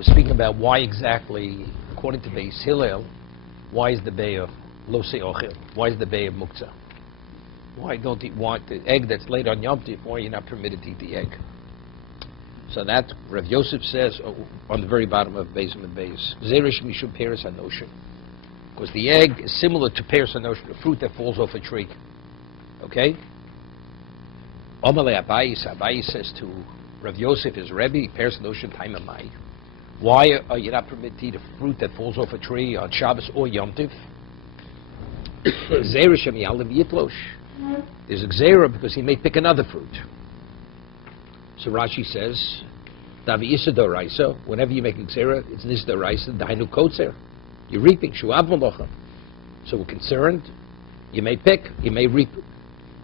We're speaking about why exactly, according to Beis Hillel, why is the bay of lo se'ochel? Why is the bay of muktzah? Why don't you want the egg that's laid on Yom Tov? Why are you not permitted to eat the egg? So that Rav Yosef says on the very bottom of Beis and Beis, Zeresh mishum peres hanoshin, because the egg is similar to peres hanoshin, a fruit that falls off a tree. Okay. Amalei Abayi says to Rav Yosef, his Rebbe, peres hanoshin taimamai. Why are you not permitted to eat a fruit that falls off a tree on Shabbos or Yom Tov? Zeresh mi'alav yitlosh. There's a gzera because he may pick another fruit. So Rashi says, Davi Issa Doraisa, whenever you make a gzera, it's Nis Doraisa, Dainu Kotzer. You're reaping, Shuav Malocha. So we're concerned, you may pick, you may reap.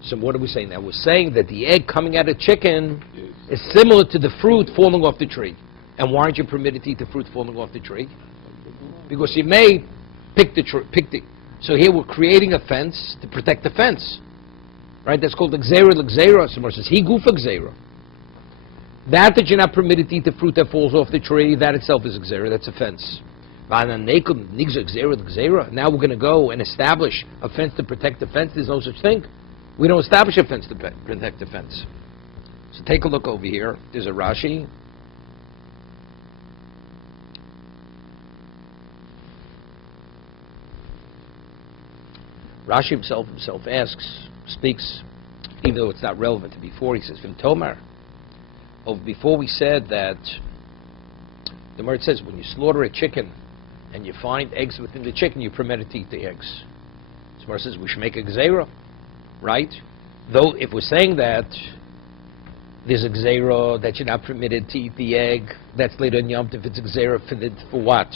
So what are we saying now? We're saying that the egg coming out of chicken is similar to the fruit falling off the tree. And why aren't you permitted to eat the fruit falling off the tree? Because you may pick the tree. So here we're creating a fence to protect the fence. Right? That's called the gzera l'gzera. Someone says, he gufa gzera. That you're not permitted to eat the fruit that falls off the tree, that itself is a gzera. That's a fence. Now we're going to go and establish a fence to protect the fence. There's no such thing. We don't establish a fence to protect the fence. So take a look over here. There's a Rashi. Rashi himself speaks, even though it's not relevant to before, he says, Vim Tomar. Before we said that, the Gemara says, when you slaughter a chicken and you find eggs within the chicken, you're permitted to eat the eggs. The Gemara says, we should make a gzera, right? Though, if we're saying that, there's a gzera that you're not permitted to eat the egg, that's later in Yom Tov, it's a gzera for what?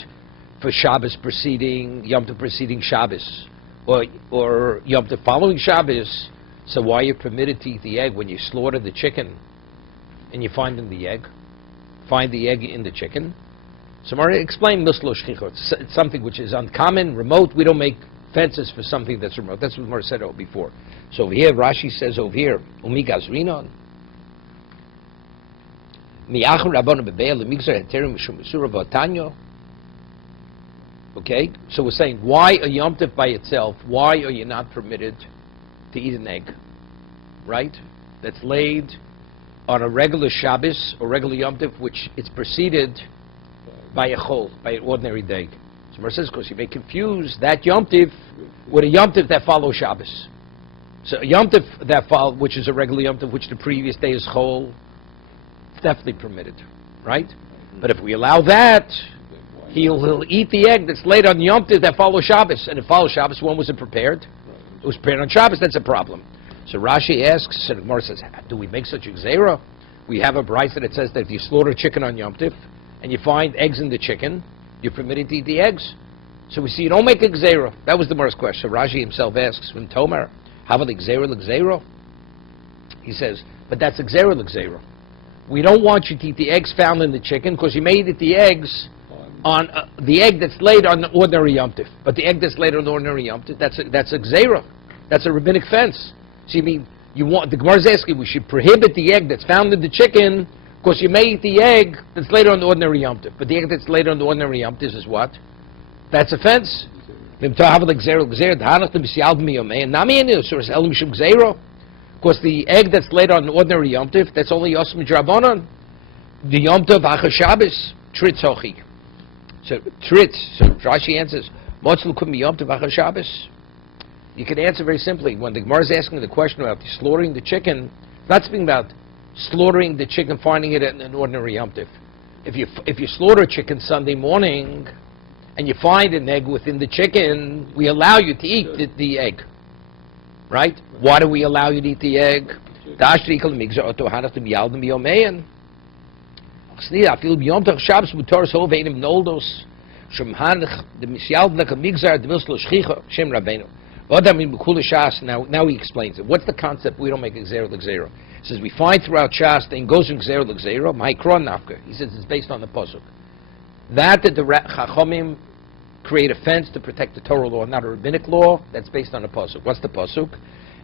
For Shabbos preceding, Yom Tov preceding Shabbos. Or Yom Tov following Shabbos, so why are you permitted to eat the egg when you slaughter the chicken and you find in the egg? Find the egg in the chicken. So Mara explained Nuslo Shchicho. It's something which is uncommon, remote. We don't make fences for something that's remote. That's what Mara said before. So over here, Rashi says over here, Umi Gazrinon. Mi'achar Rabbanu Bebeil Lemigzar Heterim Mishum Metzora V'Atanyo. Okay, so we're saying, why a Yom Tov by itself? Why are you not permitted to eat an egg, right? That's laid on a regular Shabbos or regular Yom Tov, which it's preceded by a chol, by an ordinary day. So Mar says, because you may confuse that Yom Tov with a Yom Tov that follows Shabbos. So a Yom Tov that follows, which is a regular Yom Tov, which the previous day is chol, it's definitely permitted, right? But if we allow that, he'll eat the egg that's laid on Yom Tov that follows Shabbos. And if it follows Shabbos, when was it prepared? It was prepared on Shabbos, that's a problem. So Rashi asks, and the Gemara says, do we make such a gzera? We have a brayta that says that if you slaughter chicken on Yom Tov, and you find eggs in the chicken, you're permitted to eat the eggs. So we see you don't make a gzera. That was the Gemara's question. So Rashi himself asks, when Tomar, how about the gzera l'gzera? He says, but that's a gzera l'gzera. We don't want you to eat the eggs found in the chicken, because you may eat the eggs on the egg that's laid on the ordinary Yom Tov. But the egg that's laid on the ordinary Yom Tov, that's a gzera. That's a rabbinic fence. So you mean, the Gemara is asking, we should prohibit the egg that's found in the chicken, because you may eat the egg that's laid on the ordinary Yom Tov. But the egg that's laid on the ordinary Yom Tov is what? That's a fence. Because the egg that's laid on the ordinary Yom Tov, that's only Yosem Drabanan. The Yom Tov Achar Shabbos, Tritz Hochi. So Tritz, so Rashi answers, Motzlu Kum Yom Tov Achar Shabbos. You can answer very simply. When the Gemara is asking the question about slaughtering the chicken, not speaking about slaughtering the chicken, finding it in an ordinary Yom Tov. If you slaughter a chicken Sunday morning, and you find an egg within the chicken, we allow you to eat the egg. Right? Why do we allow you to eat the egg? Now he explains it. What's the concept? We don't make a gzera l'gzera. He says we find throughout Shas the goes in gzera l'gzera. Ma'ikron nafka. He says it's based on the pasuk. That the Chachamim create a fence to protect the Torah law, not a rabbinic law. That's based on the pasuk. What's the pasuk?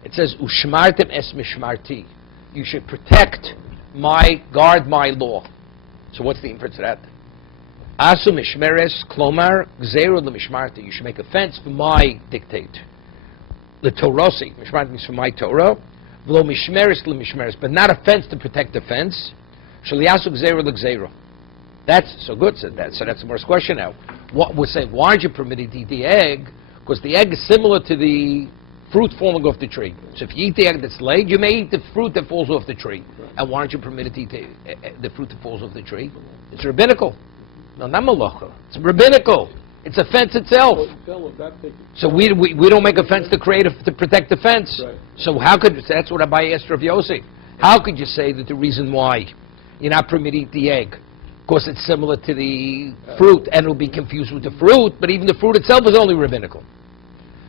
It says Ushmartem es mishmarti. You should guard my law. So what's the inference of that? Asu mishmeres klomar gzeru lemishmarta. You should make a fence for my dictate. L'torosi. Mishmarta means for my Torah. V'lo mishmeres lemishmeres, but not a fence to protect the fence. Shaliasu gzeru legzeru. That's so good. So that's the first question now. What we're saying? Why aren't you permitted to eat the egg? Because the egg is similar to the fruit falling off the tree. So if you eat the egg that's laid, you may eat the fruit that falls off the tree. And why aren't you permitted to eat the fruit that falls off the tree? It's rabbinical. No, not malacha. It's rabbinical. It's a fence itself. So we don't make a fence to protect the fence. Right. So how could, that's what Rabbi asked Rav Yossi. How could you say that the reason why you're not permitted to eat the egg? Because it's similar to the fruit, and it'll be confused with the fruit, but even the fruit itself is only rabbinical.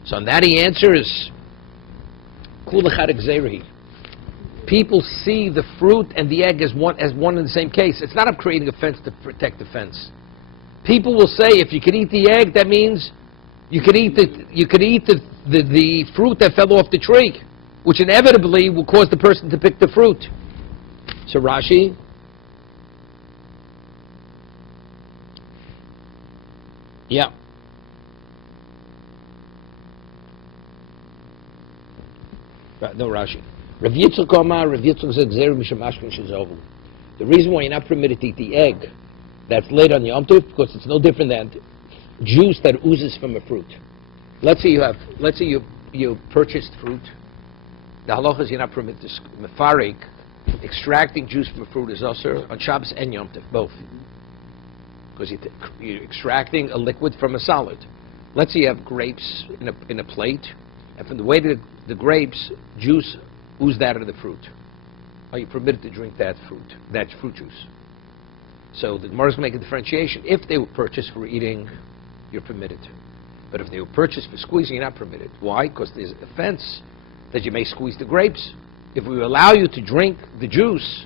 So on that he answers, people see the fruit and the egg as one in the same case. It's not creating a fence to protect the fence. People will say, if you can eat the egg, that means you can eat the fruit that fell off the tree, which inevitably will cause the person to pick the fruit. So Rashi, yeah. No, Rashi. Rav Yitzchak said, the reason why you're not permitted to eat the egg that's laid on Yom Tov, because it's no different than juice that oozes from a fruit. Let's say you purchased fruit. The halacha is you're not permitted to mefarik. Extracting juice from a fruit is also on Shabbos and Yom Tov, both. Because you're extracting a liquid from a solid. Let's say you have grapes in a plate, and from the way that the grapes, juice oozed out of the fruit. Are you permitted to drink that fruit juice? So the Gemara is going to make a differentiation. If they were purchased for eating, you're permitted. But if they were purchased for squeezing, you're not permitted. Why? Because there's a fence that you may squeeze the grapes. If we allow you to drink the juice,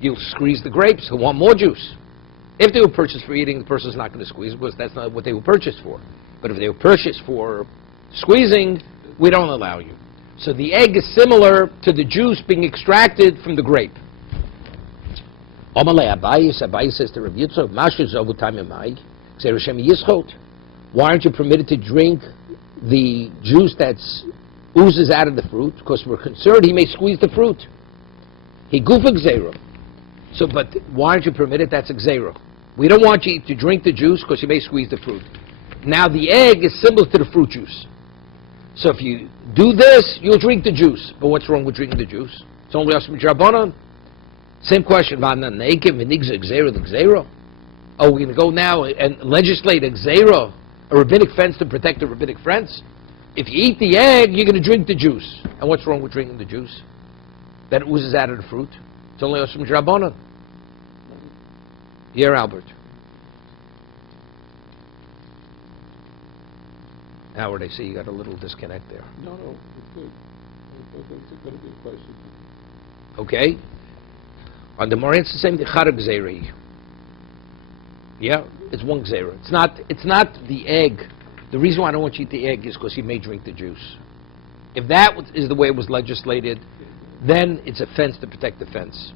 you'll squeeze the grapes. He'll want more juice. If they were purchased for eating, the person's not going to squeeze because that's not what they were purchased for. But if they were purchased for squeezing, we don't allow you. So the egg is similar to the juice being extracted from the grape. Abaye says to Rabbi Yitzchak, why aren't you permitted to drink the juice that oozes out of the fruit? Because we're concerned he may squeeze the fruit. He gufa gzeira. So, but why aren't you permitted? That's a gzeira. We don't want you to drink the juice because you may squeeze the fruit. Now the egg is similar to the fruit juice. So if you do this, you'll drink the juice. But what's wrong with drinking the juice? It's only us midrabanan. Same question. Oh, we're going to go now and legislate a gzeira, a rabbinic fence to protect the rabbinic fence? If you eat the egg, you're going to drink the juice. And what's wrong with drinking the juice? That oozes out of the fruit. It's only us midrabanan. Here, Albert. Howard, I see you got a little disconnect there. No, it's good. It's going to be a question. Okay. On the Moran, it's the same thing. Gzeira. Yeah, it's one gzeira. It's not the egg. The reason why I don't want you to eat the egg is because you may drink the juice. If that is the way it was legislated, then it's a fence to protect the fence.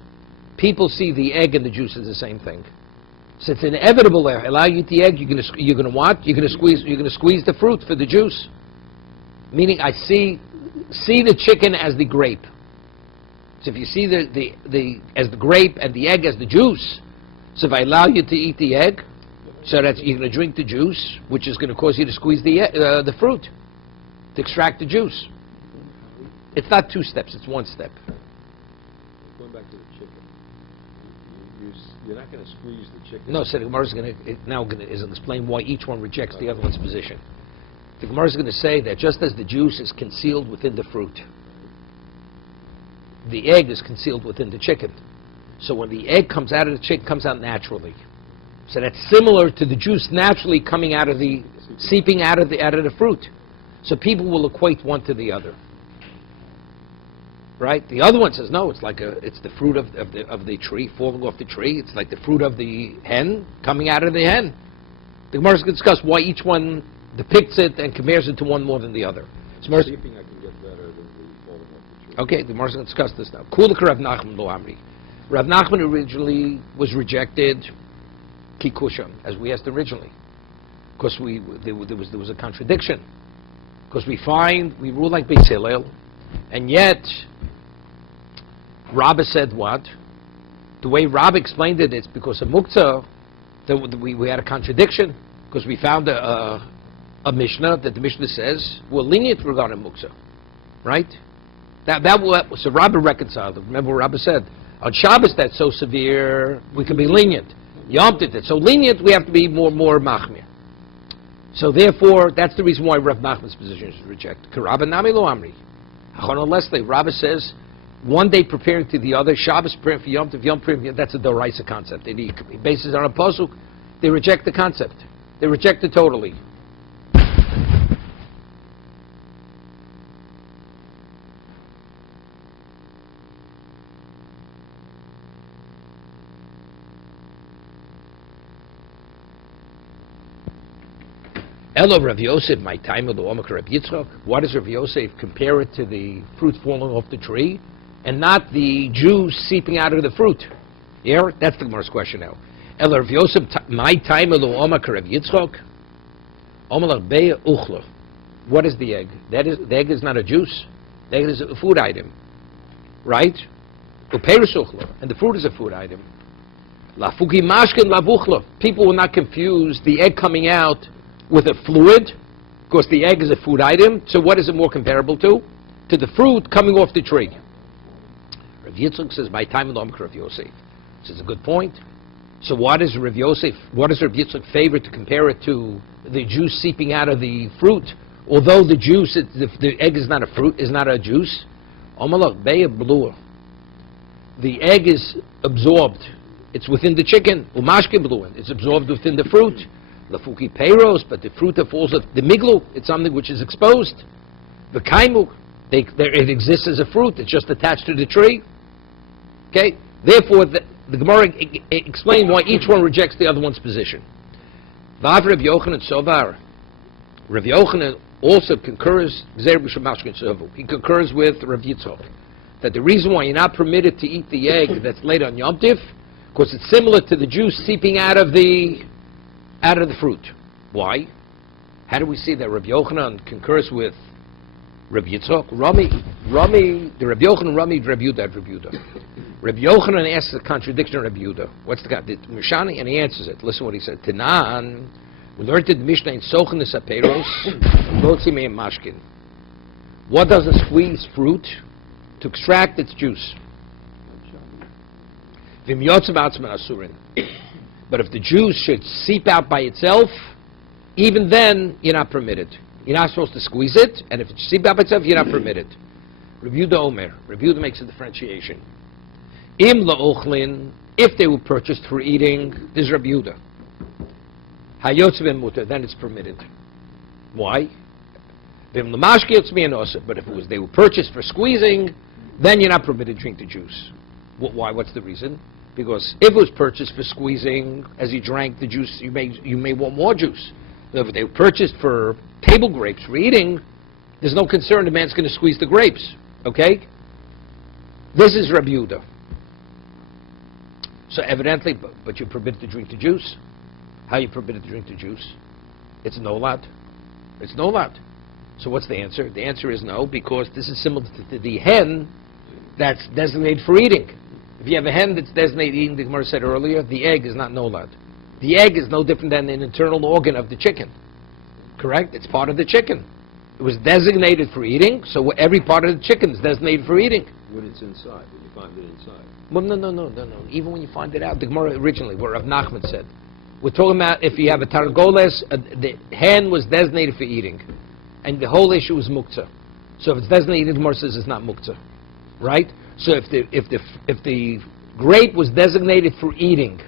People see the egg and the juice as the same thing. So it's inevitable. Allow you to eat the egg. You're going to what? You're going to squeeze the fruit for the juice. Meaning, I see the chicken as the grape. So if you see the as the grape and the egg as the juice, so if I allow you to eat the egg, so that you're going to drink the juice, which is going to cause you to squeeze the fruit to extract the juice. It's not two steps; it's one step. Going back to the chicken, you're not going to squeeze the chicken. No, so the Gemara is going to explain why each one rejects the other one's position. The Gemara is going to say that just as the juice is concealed within the fruit, the egg is concealed within the chicken. So when the egg comes out of the chicken, it comes out naturally. So that's similar to the juice naturally coming out of seeping out of the fruit. So people will equate one to the other. Right? The other one says no. It's the fruit of the tree falling off the tree. It's like the fruit of the hen coming out of the hen. The Gemara is going to discuss why each one depicts it and compares it to one more than the other. So Seeping I can get better than the falling off the tree. Okay, the Gemara is going to discuss this now. Kulak Rav Nachman lo Amri. Rav Nachman originally was rejected Kikushan, as we asked originally. Because there was a contradiction. Because we rule like Beis Hillel, and yet Rabbi said what? The way Rabbi explained it, it's because of Muktzah that we had a contradiction. Because we found a Mishnah that the Mishnah says we're lenient regarding Muktzah, right? So Rabbi reconciled it. Remember what Rabbi said? On Shabbos that's so severe, we can be lenient. Yom Tov that's so lenient, we have to be more machmir. So therefore, that's the reason why Rav Nachman's position is rejected. Rabbi Nami Lo Amri. Rabbi says, one day preparing to the other, Shabbos preparing for Yom Tov, Yom Tov, that's a Doraisa concept. He bases it on a pasuk. They reject the concept. They reject it totally. Elo Rav Yosef, my time of the Omak Rav Yitzchak. Why does Rav Yosef compare it to the fruit falling off the tree, and not the juice seeping out of the fruit? Yeah, that's the Gemara's question now. Elo Rav Yosef, my time of the Omak Rav Yitzchak. Omalach Beya Uchla. What is the egg? The egg is not a juice. The egg is a food item, right? Upeirus Uchla, and the fruit is a food item. La Fuki Mashkin La Vuchla. People will not confuse the egg coming out with a fluid, because the egg is a food item. So what is it more comparable to? To the fruit coming off the tree. Rav Yitzchak says, by time of the Rav Yosef. This is a good point. So what is Rav Yitzchak favor to compare it to the juice seeping out of the fruit? Although the juice, the egg is not a fruit, is not a juice. The egg is absorbed. It's within the chicken. It's absorbed within the fruit. Lafuki peiros, but the fruit that falls off the miglu, it's something which is exposed. The kaimu, it exists as a fruit. It's just attached to the tree. Okay. Therefore, the Gemara explained why each one rejects the other one's position. Vav Rav Yochanan Sovar. Rav Yochanan also concurs. He concurs with Rav Yitzchak that the reason why you're not permitted to eat the egg that's laid on Yom Tiv, because it's similar to the juice seeping out of the fruit. Why? How do we see that Rav Yochanan concurs with Rav Yitzchak? Rami, the Rav Yochanan, Rami, Rav Yehuda. Rav Yochanan asks the contradiction of Rav Yehuda. What's the Mishani? And he answers it. Listen what he said. Tanan, we learned in the Mishnah in Sochenes Aperos, Motzime and Mashkin. What does a squeeze fruit to extract its juice? Vim Yotzav Atzman Asurin. But if the juice should seep out by itself, even then, you're not permitted. You're not supposed to squeeze it, and if it seeps out by itself, you're not permitted. Rav Yehuda Omer. Rav Yehuda makes a differentiation. Im la'ochlin, if they were purchased for eating, this is Rav Yehuda. Hayotz ben muter, then it's permitted. Why? Vim l'mashki yotz mi anosa. But if they were purchased for squeezing, then you're not permitted to drink the juice. Why? What's the reason? Because if it was purchased for squeezing, as you drank the juice, you may want more juice. But if they were purchased for table grapes for eating, there's no concern the man's going to squeeze the grapes. Okay? This is Rabbi Yehuda. So evidently, but you're permitted to drink the juice. How are you permitted to drink the juice? It's no lot. It's no lot. So what's the answer? The answer is no, because this is similar to the hen that's designated for eating. If you have a hen that's designated eating, the Gemara said earlier, the egg is not nolad. The egg is no different than an internal organ of the chicken. Correct? It's part of the chicken. It was designated for eating, so every part of the chicken is designated for eating. When it's inside, when you find it inside. Well, no. Even when you find it out, the Gemara originally, where Rav Nachman said, we're talking about if you have a targoles, the hen was designated for eating, and the whole issue is muktzah. So if it's designated, the Gemara says it's not muktzah, right? So if the grape was designated for eating,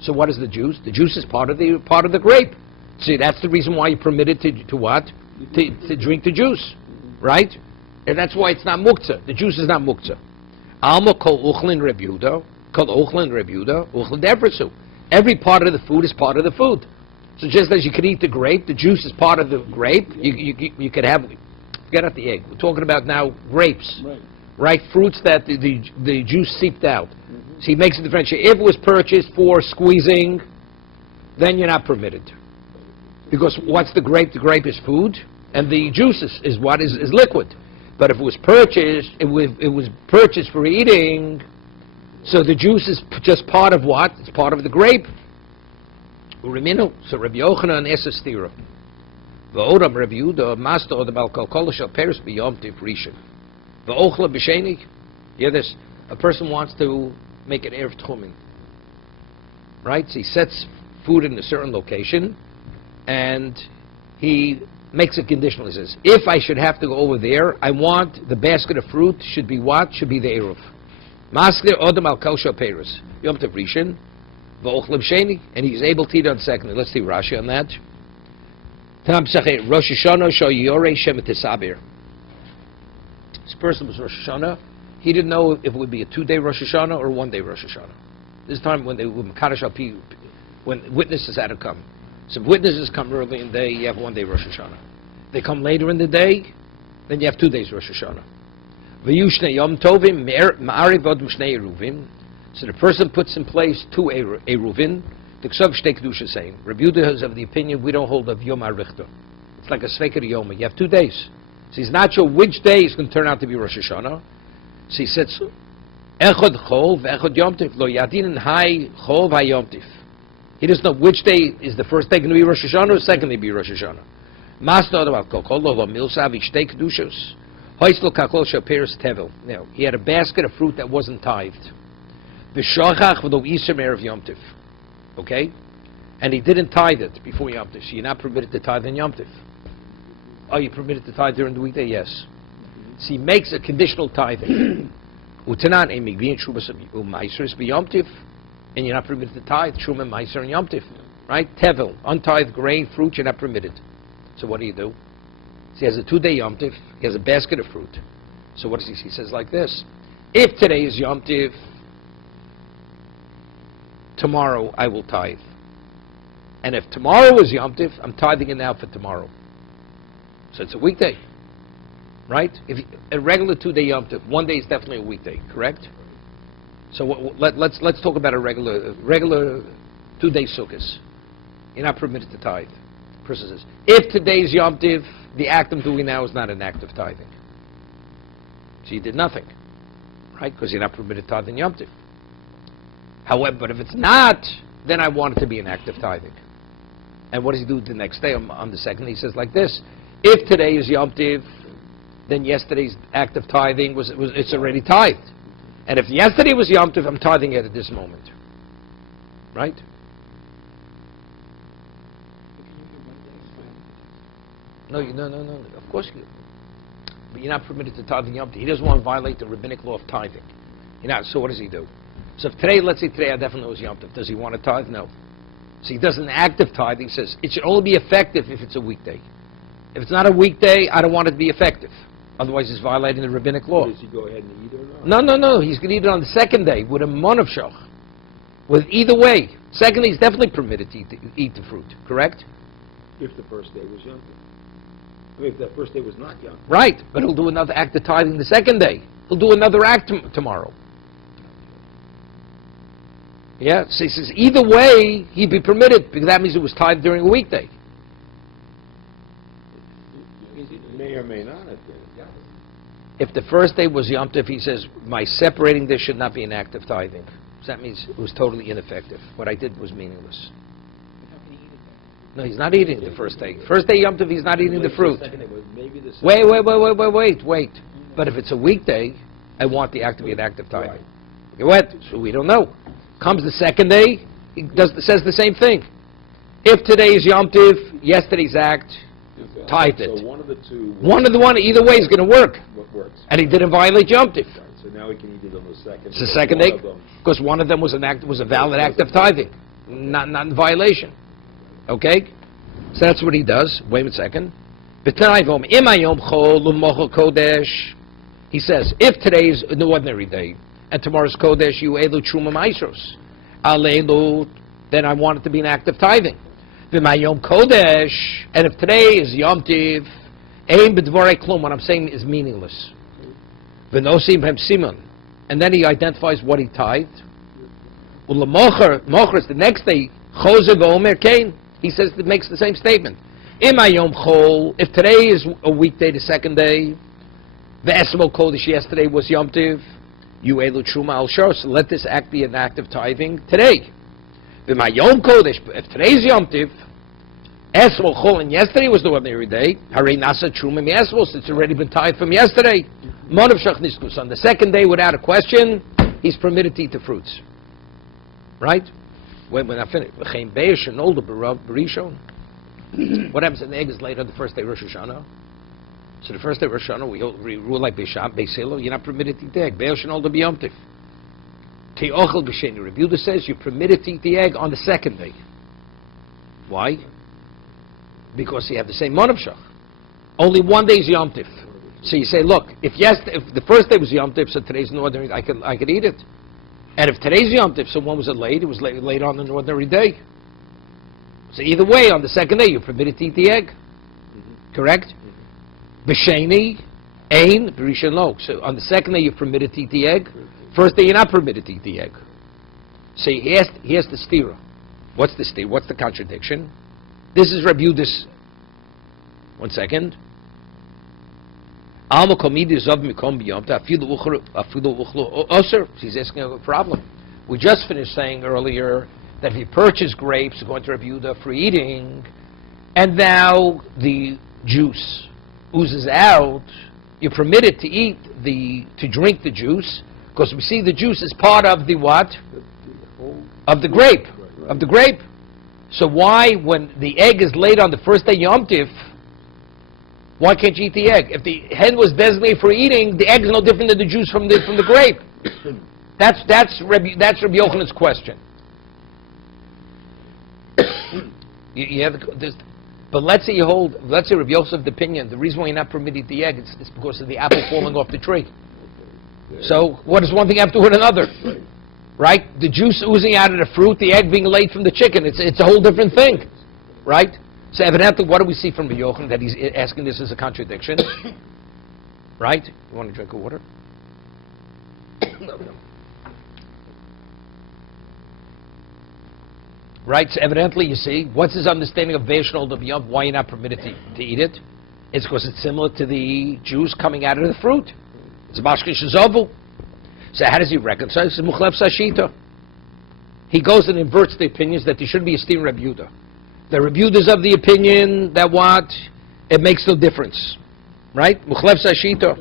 so what is the juice? The juice is part of the grape. See, that's the reason why you're permitted to what? To drink the juice, right? And that's why it's not muktzah. The juice is not muktzah. Alma kol uchlin Reb Yehuda, kol uchlin Reb Yehuda, uchlin defresu. Every part of the food is part of the food. So just as you could eat the grape, the juice is part of the grape. You could have. Forget out the egg. We're talking about now grapes, right? Fruits that the juice seeped out. So he makes a differentiation. If it was purchased for squeezing, then you're not permitted. Because what's the grape? The grape is food, and the juice is what is liquid. But if it was purchased, it was purchased for eating, so the juice is just part of what? It's part of the grape. Uriminu. So Rabbi Yochanan esestira. V'odam Rabbi Yehuda master odam al kol shel peres b'yom tiv rishon. V'ochla b'sheni. Hear this. A person wants to make an erev tchumin. Right? So he sets food in a certain location, and he makes a conditional. He says, if I should have to go over there, I want the basket of fruit should be what? Should be the eruv. Maskir odam al kol shel peres yom tiv rishon. V'ochla b'sheni. And he's able to eat on second. Let's see Rashi on that. Rosh Hashanah shal yorei shem tesabir. This person was Rosh Hashanah. He didn't know if it would be a 2-day Rosh Hashanah or a 1-day Rosh Hashanah. This time when when witnesses had to come. So if witnesses come early in the day, you have 1-day Rosh Hashanah. They come later in the day, then you have 2 days Rosh Hashanah. V'yushne yom tovim ma'ariv odem shnei eruvin. So the person puts in place 2 eruvin. The Ksav Shtei Kedusha saying, Rabbi Yehuda is of the opinion we don't hold of Yom HaRichter. It's like a Sveker Yoma. You have 2 days. So he's not sure which day is going to turn out to be Rosh Hashanah. So he says, Echod Chol v'Echod Yom Tiv lo yadin hai Chol v'Yom Tiv. He doesn't know which day is the first day going to be Rosh Hashanah or second day be Rosh Hashanah. Master about Kokol lo milsa v'Shtei Kedushos hoislo kakol shaperes tevel. Now he had a basket of fruit that wasn't tithed. V'Shachach v'lo Yisem erev Yom Tiv. Okay? And he didn't tithe it before Yom Tiv. So you're not permitted to tithe in Yom Tiv. Are you permitted to tithe during the weekday? Yes. So he makes a conditional tithing. Utanan emigvin shubas u'maisers b'Yom Tiv. And you're not permitted to tithe shum and meiser and Yom Tiv. Right? Tevel, untithed grain, fruit, you're not permitted. So what do? So he has a 2-day Yom Tiv. He has a basket of fruit. So what does he say? He says like this. If today is Yom Tiv, tomorrow I will tithe. And if tomorrow is Yom Tiv, I'm tithing it now for tomorrow. So it's a weekday. Right? If a regular 2-day Yom Tiv, 1 day is definitely a weekday, correct? So let's talk about a regular 2-day Sukkos. You're not permitted to tithe. The person says, if today's Yom Tiv, the act I'm doing now is not an act of tithing. So you did nothing. Right? Because you're not permitted to tithe in Yom Tiv. However, but if it's not, then I want it to be an act of tithing. And what does he do the next day on the second? He says like this: if today is Yom Tiv, then yesterday's act of tithing it's already tithed. And if yesterday was Yom Tiv, I'm tithing it at this moment. Right? No. Of course you. But you're not permitted to tithe in Yom Tiv. He doesn't want to violate the rabbinic law of tithing. So what does he do? So if today, let's say today I definitely was Yom Tov, does he want to tithe? No. So he does an active tithing. He says it should only be effective if it's a weekday. If it's not a weekday, I don't want it to be effective. Otherwise, it's violating the rabbinic law. Does he go ahead and eat it or not? No. He's going to eat it on the second day with a mon of shach. With either way. Second day, he's definitely permitted to eat the fruit. Correct? If the first day was Yom Tov. I mean, if that first day was not Yom Tov. Right. But he'll do another act of tithing the second day. He'll do another act tomorrow. Yeah, so he says either way he'd be permitted because that means it was tithed during a weekday. It may or may not have been. If the first day was Yom Tov, he says my separating this should not be an act of tithing. So that means it was totally ineffective. What I did was meaningless. No, he's not eating the first day. First day Yom Tov, he's not eating the fruit. Wait. But if it's a weekday, I want the act to be an act of tithing. What? So we don't know. Comes the second day, he says the same thing. If today is Yom Tiv, yesterday's act, tithed it. So one of the two. Either way is going to work. What works? And he didn't violate Yom Tiv. Right, so now he can eat it on the second. It's the second day, because one of them was a valid act of tithing, not in violation. Okay? So that's what he does. Wait a second. He says, if today is an ordinary day, and tomorrow's Kodesh, you elu truma maisros. Alelu, then I want it to be an act of tithing. V'mayom Kodesh, and if today is Yom Tiv, ein b'dvorei klum, what I'm saying is meaningless. V'nosim hem simon, and then he identifies what he tithed. Mochers, the next day, Chose v'omer kain. He says, it makes the same statement. Im hayom chol, if today is a weekday, the second day, the Esmo Kodesh yesterday was Yom Tiv, you elu truma al shor, so let this act be an act of tithing today. V'mayom Kodesh, if today's Yom Tiv, Esmo chol, and yesterday was the ordinary day, harei nasa truma mi Esmo, it's already been tithed from yesterday. Monav shach niskus, on the second day, without a question, he's permitted to eat the fruits. Right? When I finish, what happens if the egg is laid on the first day of Rosh Hashanah? So the first day of Rosh Hashanah, we rule like Beis Hillel, you're not permitted to eat the egg. Be'er shenol da b'yom tiv. Te'ochel b'sheni. Rabbi Yehuda says you're permitted to eat the egg on the second day. Why? Because you have the same monav shach. Only one day is Yom Tiv. So you say, look, if the first day was Yom Tiv, so today's an ordinary, I could eat it. And if today's Yom Tiv, so when was it late? It was late on an ordinary day. So either way, on the second day, you're permitted to eat the egg. Correct? B'sheni, ein, b'rishon lo. So on the second day, you're permitted to eat the egg. First day, you're not permitted to eat the egg. So he has the stira. What's the stira? What's the contradiction? This is Rabbi Yehuda's. 1 second. He's asking a problem. We just finished saying earlier that if you purchase grapes going to Rabbi Yehuda for eating, and now the juice oozes out, you're permitted to drink the juice, because we see the juice is part of the what? Of the grape. Of the grape. So why, when the egg is laid on the first day Yom Tiv, why can't you eat the egg? If the hen was designated for eating, the egg is no different than the juice from the grape. That's Rabbi Yochanan's question. But let's say Rabbi Yosef's opinion, the reason why you're not permitted to eat the egg is because of the apple falling off the tree. So what does one thing have to do with another? Right? The juice oozing out of the fruit, the egg being laid from the chicken, it's a whole different thing. Right? So evidently, what do we see from Rabbi Yochanan that he's asking this as a contradiction? Right? You want a drink of water? No. Right? So evidently, you see, what's his understanding of Ve'eshnol D'Biyam? Why you're not permitted to eat it? It's because it's similar to the juice coming out of the fruit. It's Mashkish Zovu. So how does he reconcile? It's Muchlef Sashita. He goes and inverts the opinions that there should be a steam Rabbi Yehuda. The Rabbi Yehuda is of the opinion that what? It makes no difference. Right? Muchlef Sashita.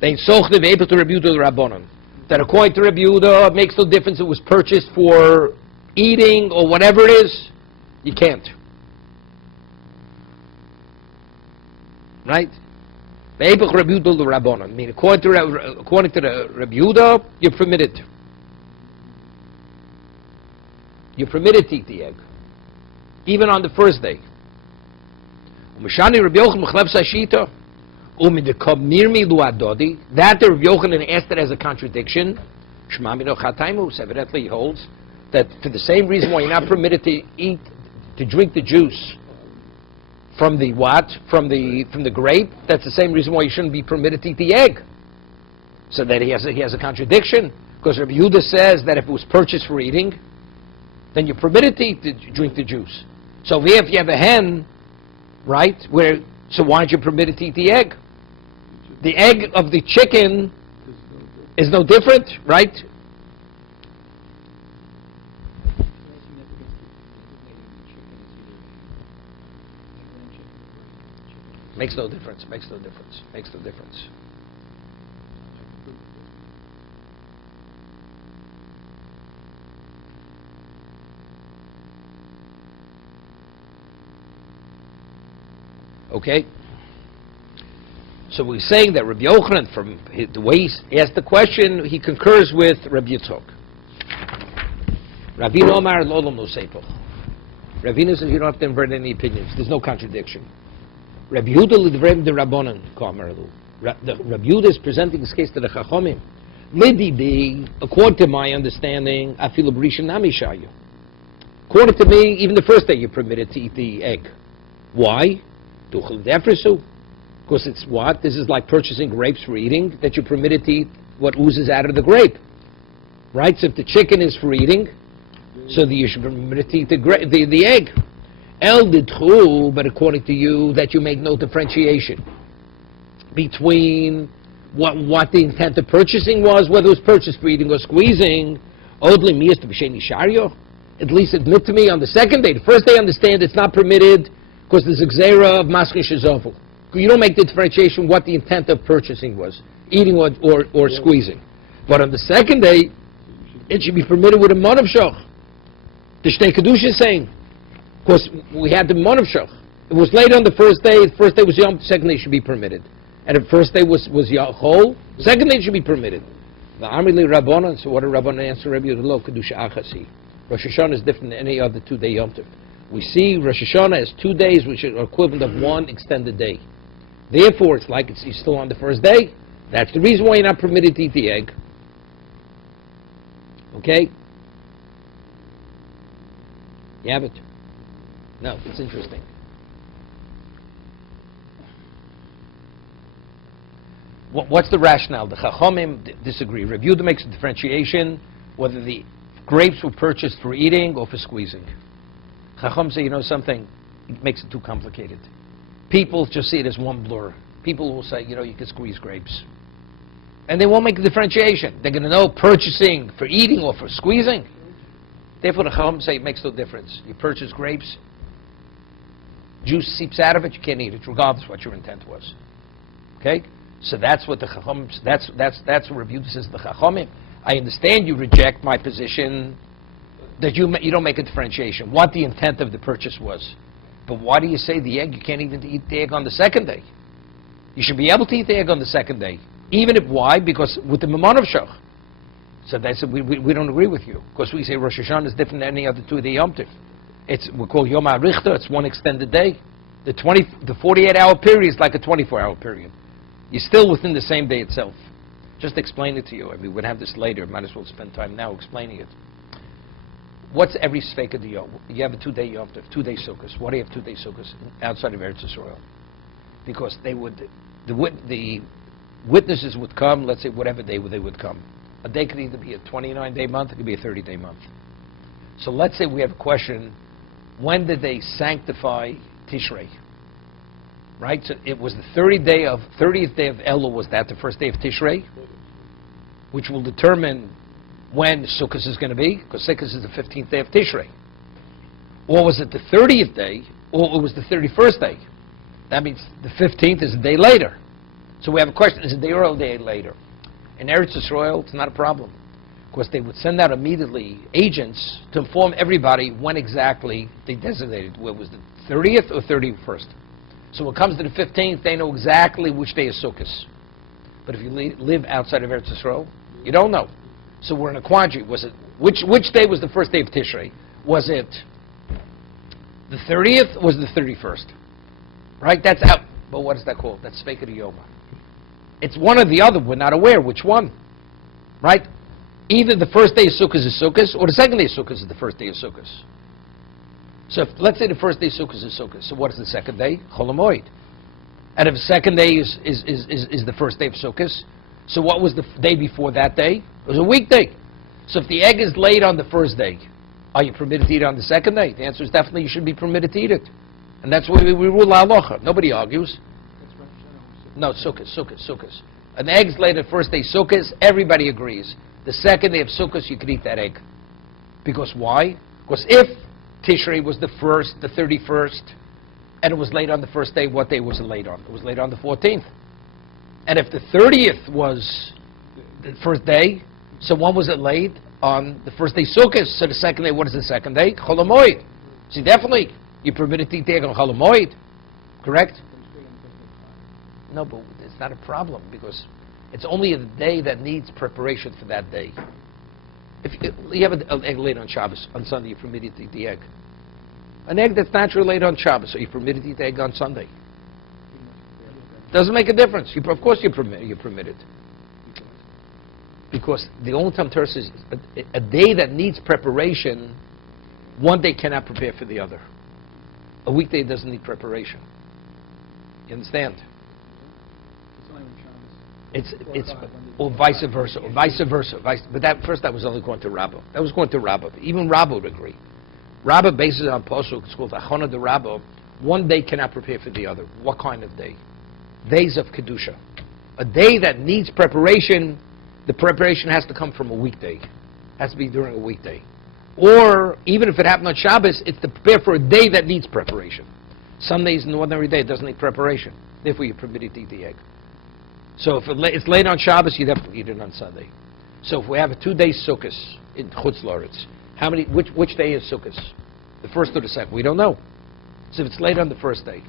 They soch the able to Rabbi Yehuda the Rabbanon. That according to Rabbi Yehuda, it makes no difference it was purchased for eating or whatever it is. You can't. Right? Able Rabbi Yehuda the Rabbanon. I mean, according to the Rabbi Yehuda, you're permitted. You're permitted to eat the egg. Even on the first day. That the Rabbi Yochanan asked it as a contradiction. Evidently he holds that for the same reason why you're not permitted to drink the juice from the what? From the grape, that's the same reason why you shouldn't be permitted to eat the egg. So that he has a contradiction. Because Rabbi Yehuda says that if it was purchased for eating, then you're permitted to drink the juice. So if you have a hen, right, so why aren't you permitted to eat the egg? The egg of the chicken is no different, right? Makes no difference. Okay? So we're saying that Rabbi Yochanan, from the way he asked the question, he concurs with Rabbi Yitzchok. Ravina Omar L'olam Lo Seipel. Ravina says you don't have to invert any opinions. There's no contradiction. Rabbi Yehuda L'Dvrem De Rabbanan Kamarlu. Rabbi Yehuda is presenting his case to the Chachomim. Lididi, according to my understanding, Afilu B'Rishon Nami Shayu. According to me, even the first day you're permitted to eat the egg. Why? Because it's what? This is like purchasing grapes for eating, that you're permitted to eat what oozes out of the grape. Right? So if the chicken is for eating, so you should be permitted to eat the egg. El ditchu, but according to you, that you make no differentiation between what the intent of purchasing was, whether it was purchased for eating or squeezing. Odli miyas to b'sheni shario. At least admit to me on the second day. The first day, understand it's not permitted because there's a gzeira of maskin shezovel. You don't make the differentiation what the intent of purchasing was, eating or squeezing. But on the second day, it should be permitted with a mon of shoch. The Shtei Kedusha is saying, because we had the mon of shoch. It was late on the first day was Yom, the second day should be permitted. And the first day was Yachol, second day should be permitted. The Amri Rabbanon, so what did Rabbanon answer? Rabbi Yudelo Kedusha Achasi. Rosh Hashanah is different than any other 2-day Yom Tov. We see Rosh Hashanah as 2 days which are equivalent of one extended day. Therefore, it's like you're still on the first day. That's the reason why you're not permitted to eat the egg. Okay? You have it? No, it's interesting. What's the rationale? The Chachomim disagree. Rabbi Yehuda makes a differentiation whether the grapes were purchased for eating or for squeezing. Chacham say, you know something, it makes it too complicated. People just see it as one blur. People will say, you know, you can squeeze grapes. And they won't make a differentiation. They're going to know purchasing for eating or for squeezing. Therefore, the Chacham say it makes no difference. You purchase grapes, juice seeps out of it, you can't eat it, regardless of what your intent was. Okay? So that's what the Chacham, that's what Rabbi Yehuda says to the Chachamim. I understand you reject my position that you don't make a differentiation, what the intent of the purchase was. But why do you say the egg? You can't even eat the egg on the second day. You should be able to eat the egg on the second day. Even if, why? Because with the Mammon of Shach. So they said, we don't agree with you. Because we say Rosh Hashanah is different than any other 2-day Yom Tov. We call Yom HaRichter, it's one extended day. The 48-hour period is like a 24-hour period. You're still within the same day itself. Just explain it to you. I mean, we'll have this later. Might as well spend time now explaining it. What's every Sveika Diyo? You have a 2-day Yom Tov, 2-day Sukkos. Why do you have 2-day Sukkos outside of Eretz Yisrael? Because the witnesses would come, let's say whatever day they would come. A day could either be a 29-day month, it could be a 30-day month. So let's say we have a question, when did they sanctify Tishrei? Right? So it was the 30th day of Elul, was that the first day of Tishrei? Which will determine when Sukkot is going to be, because Sukkot is the 15th day of Tishrei. Or was it the 30th day, or it was the 31st day? That means the 15th is a day later. So we have a question, is it a day or a day later? In Eretz Yisrael, it's not a problem. Because they would send out immediately agents to inform everybody when exactly they designated. Well, was the 30th or 31st? So when it comes to the 15th, they know exactly which day is Sukkot. But if you live outside of Eretz Yisrael, you don't know. So we're in a quandary. Was it which day was the first day of Tishrei? Was it the 30th or was it the 31st? Right? That's out. But what is that called? That's Sveika Yoma. It's one or the other. We're not aware which one. Right? Either the first day of Sukkot is Sukkot, or the second day of Sukkot is the first day of Sukkot. So if, let's say the first day of Sukkot is Sukkot. So what is the second day? Chol Hamoed. And if the second day is the first day of Sukkot, so what was the day before that day? It was a weekday. So if the egg is laid on the first day, are you permitted to eat it on the second day? The answer is definitely you should be permitted to eat it. And that's why we rule halacha. Nobody argues. No, Sukkot. An egg's laid on the first day Sukkot, everybody agrees. The second day of Sukkot, you can eat that egg. Because why? Because if Tishrei was the 31st, and it was laid on the first day, what day was it laid on? It was laid on the 14th. And if the 30th was the first day, so when was it laid? On the first day Sukkot. So the second day, what is the second day? Chol Hamoed. See, definitely, you're permitted to eat the egg on Chol Hamoed. Correct? No, but it's not a problem, because it's only a day that needs preparation for that day. If you have an egg laid on Shabbos, on Sunday, you're permitted to eat the egg. An egg that's naturally laid on Shabbos, so you're permitted to eat the egg on Sunday. Doesn't make a difference. Of course you're permitted. Because the only commentators is a day that needs preparation, one day cannot prepare for the other. A weekday doesn't need preparation. You understand? It's or vice versa, But that was only going to Rabba. That was going to Rabba. Even Rabba would agree. Rabba bases on Pasuk. It's called Achona de Rabba. One day cannot prepare for the other. What kind of day? Days of Kedusha. A day that needs preparation, the preparation has to come from a weekday. Has to be during a weekday. Or, even if it happened on Shabbos, it's to prepare for a day that needs preparation. Sunday is an ordinary day. It doesn't need preparation. Therefore, you're permitted to eat the egg. So if it's late on Shabbos, you'd have to eat it on Sunday. So if we have a 2-day Sukkot in Chutz La'aretz, which day is Sukkot? The first or the second? We don't know. So if it's late on the first day,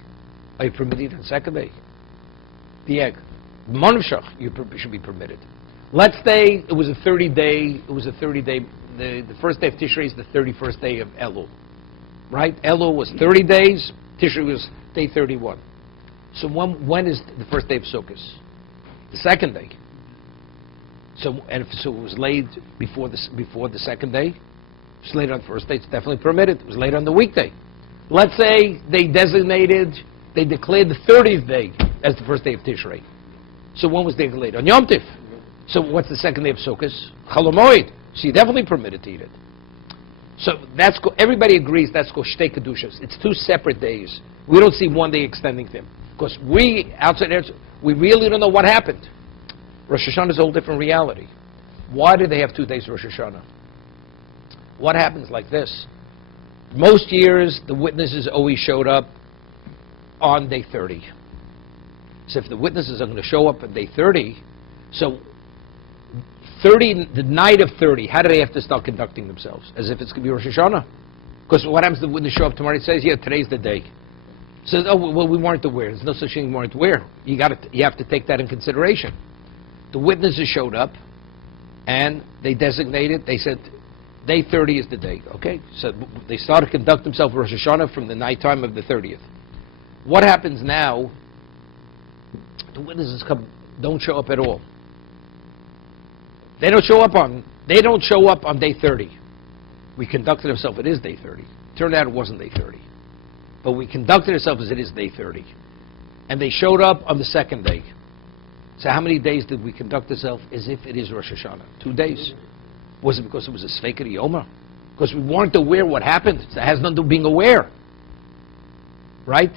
are you permitted on the second day? The egg. Manavshach, you should be permitted. Let's say it was a 30-day, the first day of Tishrei is the 31st day of Elul. Right? Elul was 30 days, Tishrei was day 31. So when is the first day of Sukkot? The second day. So it was laid before the second day. It was laid on the first day. It's definitely permitted. It was laid on the weekday. Let's say they declared the 30th day as the first day of Tishrei. So when was they declared? On Yom Tif. So what's the second day of Sukkot? Chol Hamoed. So you're definitely permitted to eat it. So everybody agrees that's called Shtei Kedushas. It's 2 separate days. We don't see one day extending them. Because we, outside Eretz, we really don't know what happened. Rosh Hashanah is a whole different reality. Why do they have 2 days Rosh Hashanah? What happens like this? Most years, the witnesses always showed up on day 30. So if the witnesses are going to show up on day 30, so 30, the night of 30, how do they have to start conducting themselves? As if it's going to be Rosh Hashanah. Because what happens if the witness show up tomorrow? It says, yeah, today's the day. Says, oh, well, we weren't aware. There's no such thing as we weren't aware. You have to take that in consideration. The witnesses showed up, and they designated, they said, day 30 is the day, okay? So they started to conduct themselves Rosh Hashanah from the nighttime of the 30th. What happens now? The witnesses don't show up at all. They don't show up on day 30. We conducted ourselves, it is day 30. Turned out it wasn't day 30. But we conducted ourselves as it is day 30. And they showed up on the second day. So how many days did we conduct ourselves as if it is Rosh Hashanah? 2 days. Was it because it was a Sveika Yoma? Because we weren't aware what happened. It has nothing to do with being aware. Right?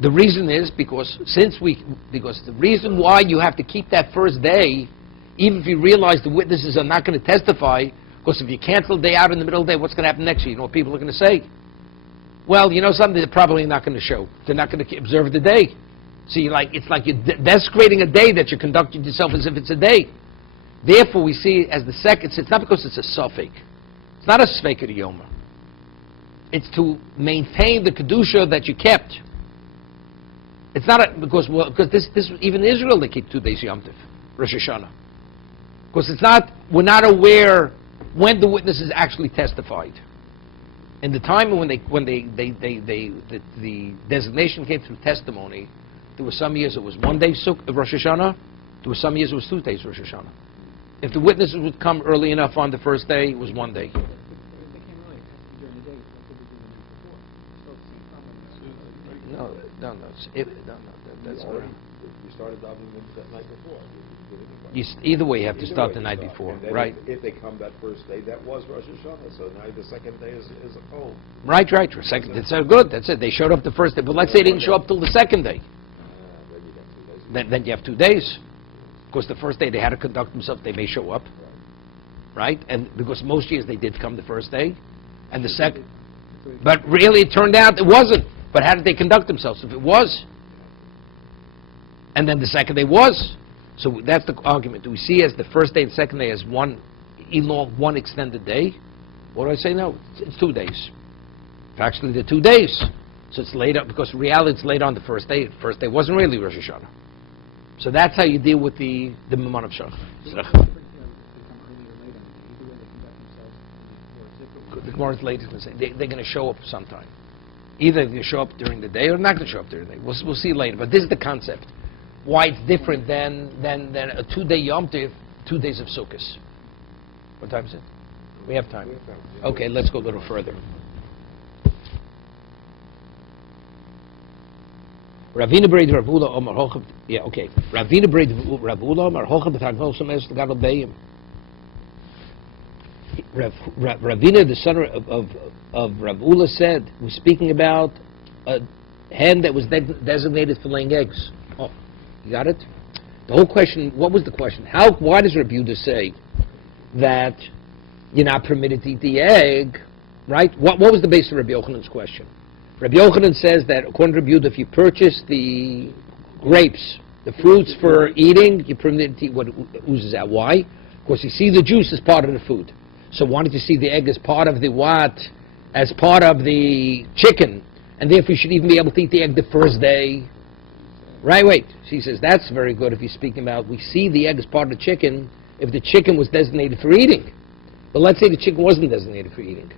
The reason is because the reason why you have to keep that first day, even if you realize the witnesses are not going to testify, because if you cancel a day out in the middle of the day, what's going to happen next year? You know what people are going to say? Well, you know something, they're probably not going to show. They're not going to observe the day. So it's like you're desecrating a day that you're conducting yourself as if it's a day. Therefore, we see it as the second. It's not because it's a suffix. It's not a sveika yoma. It's to maintain the kedusha that you kept. It's not because this even in Israel they keep 2 days Yom Tif, Rosh Hashanah. Because we're not aware when the witnesses actually testified. In the time when the designation came through testimony, there were some years it was 1 day Rosh Hashanah. There were some years it was 2 days Rosh Hashanah. If the witnesses would come early enough on the first day, it was 1 day. No, that's all right. You started davening that night before. Either way, you have to start the night before, right? If they come that first day, that was Rosh Hashanah. So now the second day is a cold. Right. Second, that's good. That's it. They showed up the first day, but let's say they didn't show up till the second day. Then you have 2 days. Because the first day they had to conduct themselves, they may show up, right? And because most years they did come the first day, and the second. But really, it turned out it wasn't. But how did they conduct themselves? If it was, and then the second day was. So that's the argument. Do we see as the first day and second day as one extended day? What do I say? No, it's 2 days. Actually, they're 2 days. So it's later, because in reality it's later on the first day. The first day wasn't really Rosh Hashanah. So that's how you deal with the Maman of Shach. The Gemara is later going to say they're going to show up sometime. Either they're going to show up during the day or not going to show up during the day. We'll see later. But this is the concept. Why it's different than a 2-day Yom Tov, 2 days of Sukkot. What time is it? We have time. Okay, let's go a little further. Ravina Braid Ravula Omar Hochab. Yeah, okay. Ravina Braid Ravula Omar Hochab B'Tagnosim Es L'Gadol Beim. Ravina, the son of Ravula, said, was speaking about a hen that was designated for laying eggs. Oh, you got it? The whole question, what was the question? Why does Rabbi Yehuda say that you're not permitted to eat the egg, right? What was the basis of Rabbi Yochanan's question? Rabbi Yochanan says that according to Rabbi Yehuda, if you purchase the grapes, the fruits for eating, you're permitted to eat what oozes out. Why? Because you see the juice as part of the food. So why don't you see the egg as part of the what? As part of the chicken, and therefore you should even be able to eat the egg the first day. Right, wait. She says, that's very good if you're speaking about, we see the egg as part of the chicken if the chicken was designated for eating. But let's say the chicken wasn't designated for eating.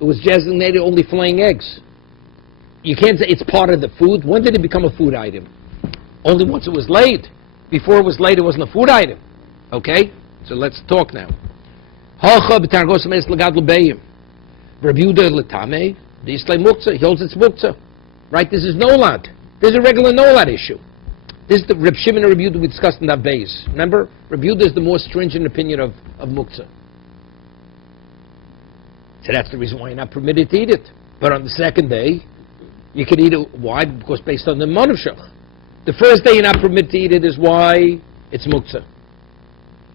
It was designated only for laying eggs. You can't say it's part of the food. When did it become a food item? Only once it was laid. Before it was laid, it wasn't a food item. Okay? So let's talk now. Rabbi Yehuda l'tamei, the Islam muktzah, he holds it's muktzah. Right? This is nolad. This is a regular nolad issue. This is the Reb Shimon and Rabbi Yehuda we discussed in that base. Remember? Rabbi Yehuda is the more stringent opinion of muktzah. So that's the reason why you're not permitted to eat it. But on the second day, you can eat it. Why? Because based on the monoshach. The first day you're not permitted to eat it is why it's muktzah.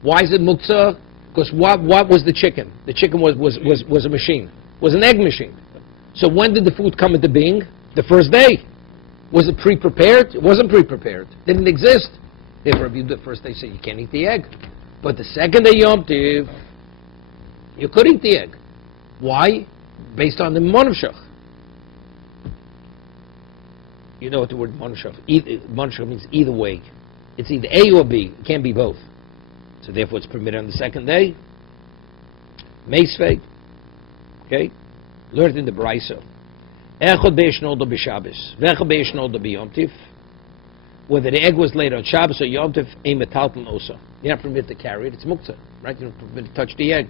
Why is it muktzah? Because what was the chicken? The chicken was a machine. Was an egg machine. So when did the food come into being? The first day. Was it pre-prepared? It wasn't pre-prepared. It didn't exist. Therefore, if you the first day say you can't eat the egg. But the second day Yom Tiv, you could eat the egg. Why? Based on the monoshach. You know what the word monoshach. Monoshach means either way. It's either A or B. It can't be both. So therefore it's permitted on the second day. Meisvei. Okay? Learned in the Brisa. Echad be'eshnoldo b'Shabbos. V'echad be'eshnoldo b'Yom Tiv. Whether the egg was laid on Shabbos or Yom Tiv, ein metalton osa. You're not permitted to carry it. It's muktzah. Right? You're not permitted to touch the egg.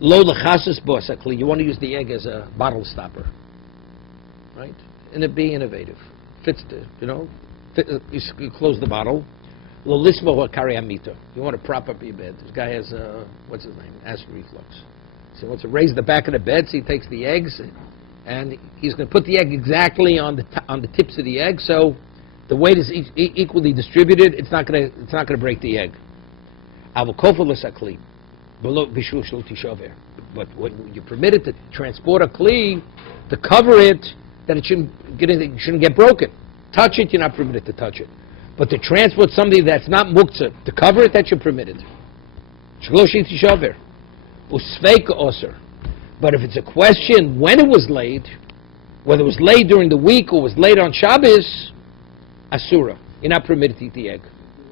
Lo l'chasus bo'asakli. You want to use the egg as a bottle stopper. Right? And it be innovative. Fits the, you close the bottle. Lo lismo or kariamito. You want to prop up your bed. This guy has, what's his name? Acid reflux. So he wants to raise the back of the bed, so he takes the eggs, and he's going to put the egg exactly on the tips of the egg, so the weight is equally distributed. It's not going to break the egg. Avokofa l'sakli. But when you're permitted to transport a kli, to cover it, that it shouldn't get broken. Touch it, you're not permitted to touch it. But to transport something that's not muktzah, to cover it, that you're permitted. But if it's a question when it was laid, whether it was laid during the week or was laid on Shabbos, asura. You're not permitted to eat the egg.